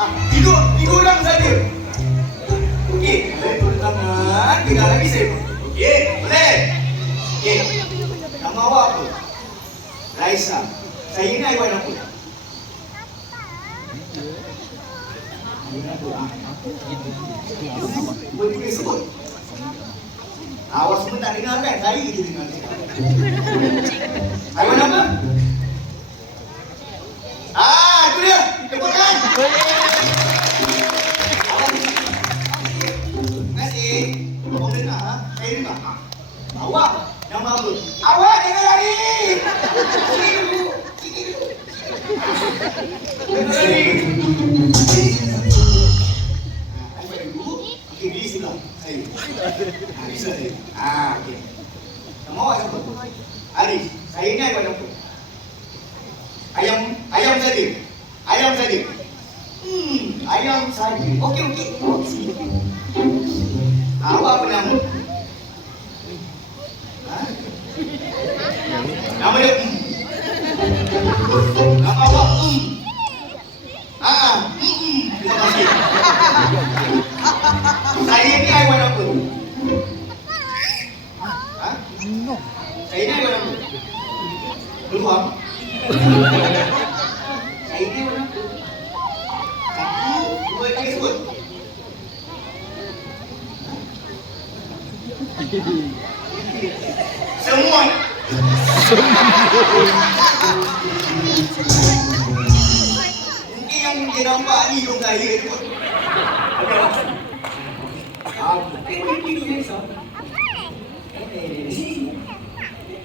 Ah, tiga, orang saja. Okey, lepas tangan, tiga lagi saya. Okey, boleh. Okey. Nama awak apa? Raisa. Saya Aiwan apa? Aiwan apa? Boleh boleh sebut. Awak semua tak dengar kan? Saya je dengar. Aiwan apa? Awak nama apa? Awak saja. Hmm, ayam saja. Okey, okey. นาไม่ได้อุ้มเามาว่าอุ้มอ่าอุ้มอุ้มเราก็ผิใส่ง่ายกว่าเราอุ้มฮะใส่ง่ายกว่าเราอุ้มรู้ไหมใส่ง่ายกว่าเราอุ้มกับผู้รวยที่สุดสมมติ dia nampak ni dong saya tu.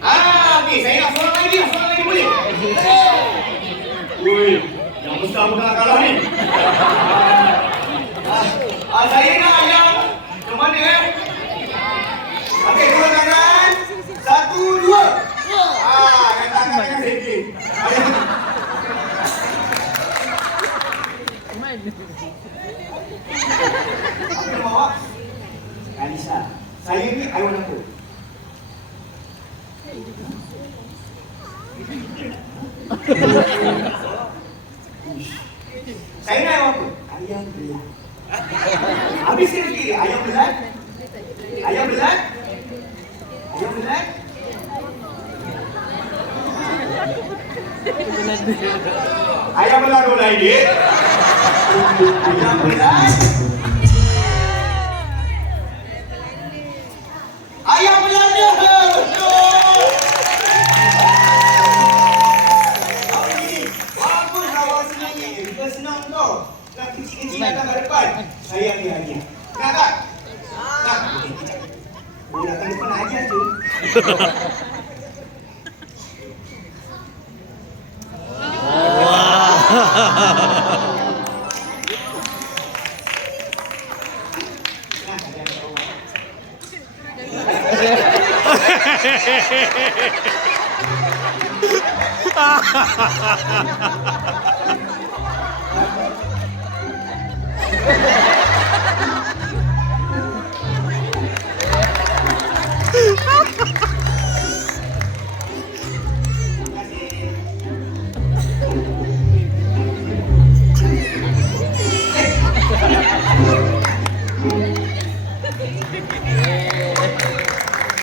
Ah, okey, saya nak seorang lagi, seorang lagi boleh? Ui, yang besar pun nak kalah ni. Ah, ah, saya nak ayam. Ke mana eh? Okey, turun tangan. Satu, dua. Ah, yang tangan yang sedih. Apa nama awak? Alisa. Saya ni haiwan apa? Saya nak ayam apa? Ayam belat. Habis saya fikir, ayam belat? Ayam belat? Ayam belat? Ayam belat dulu lagi. Ayam belat? Datang ke depan. Saya ambil hadiah. Nak tak? Boleh datang depan hadiah tu. Nah, hadiah awak.